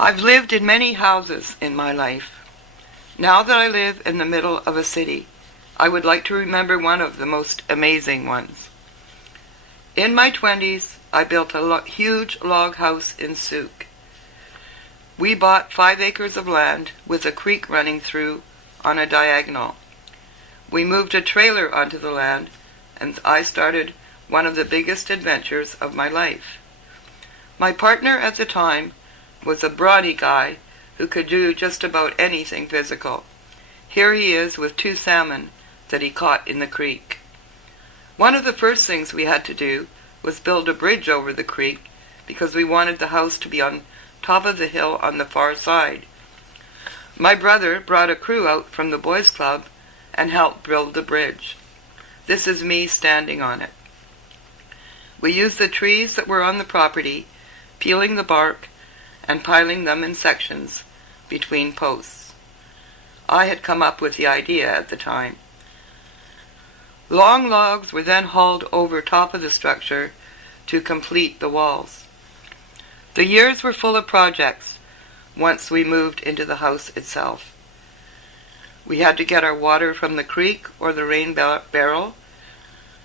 I've lived in many houses in my life. Now that I live in the middle of a city, I would like to remember one of the most amazing ones. In my 20s, I built a huge log house in Souk. We bought 5 acres of land with a creek running through on a diagonal. We moved a trailer onto the land, and I started one of the biggest adventures of my life. My partner at the time was a brawny guy who could do just about anything physical. Here he is with 2 salmon that he caught in the creek. One of the first things we had to do was build a bridge over the creek because we wanted the house to be on top of the hill on the far side. My brother brought a crew out from the boys' club and helped build the bridge. This is me standing on it. We used the trees that were on the property, peeling the bark and piling them in sections between posts. I had come up with the idea at the time. Long logs were then hauled over top of the structure to complete the walls. The years were full of projects once we moved into the house itself. We had to get our water from the creek or the rain barrel.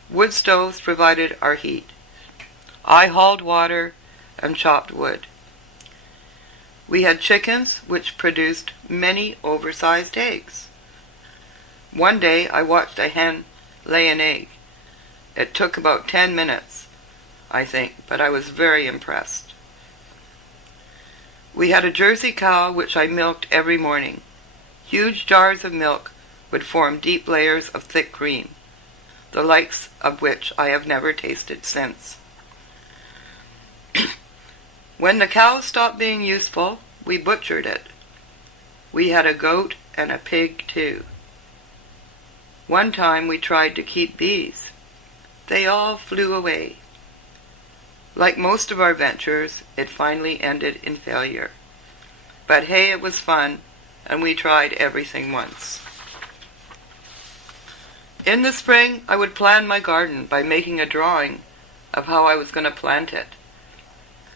Wood stoves provided our heat. I hauled water and chopped wood. We had chickens which produced many oversized eggs. One day I watched a hen lay an egg. It took about 10 minutes, I think, but I was very impressed. We had a Jersey cow which I milked every morning. Huge jars of milk would form deep layers of thick cream, the likes of which I have never tasted since. When the cow stopped being useful, we butchered it. We had a goat and a pig too. One time we tried to keep bees. They all flew away. Like most of our ventures, it finally ended in failure. But hey, it was fun, and we tried everything once. In the spring, I would plan my garden by making a drawing of how I was going to plant it.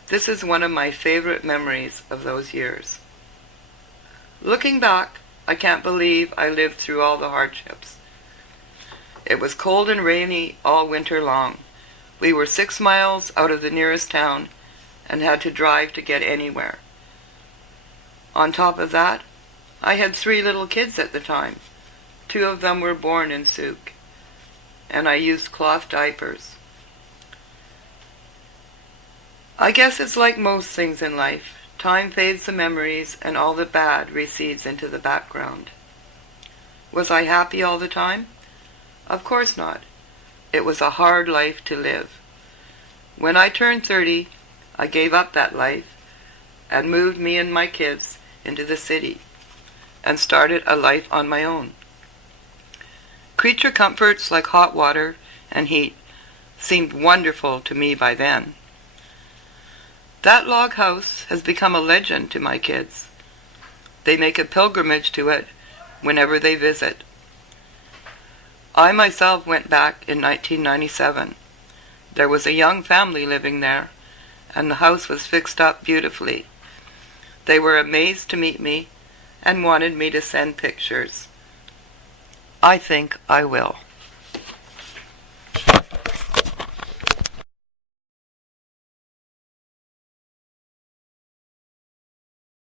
This is one of my favorite memories of those years. Looking back, I can't believe I lived through all the hardships. It was cold and rainy all winter long. We were 6 miles out of the nearest town and had to drive to get anywhere. On top of that, I had 3 little kids at the time. 2 of them were born in Souk, and I used cloth diapers. I guess it's like most things in life. Time fades the memories and all the bad recedes into the background. Was I happy all the time? Of course not. It was a hard life to live. When I turned 30, I gave up that life and moved me and my kids into the city and started a life on my own. Creature comforts like hot water and heat seemed wonderful to me by then. That log house has become a legend to my kids. They make a pilgrimage to it whenever they visit. I myself went back in 1997. There was a young family living there, and the house was fixed up beautifully. They were amazed to meet me and wanted me to send pictures. I think I will.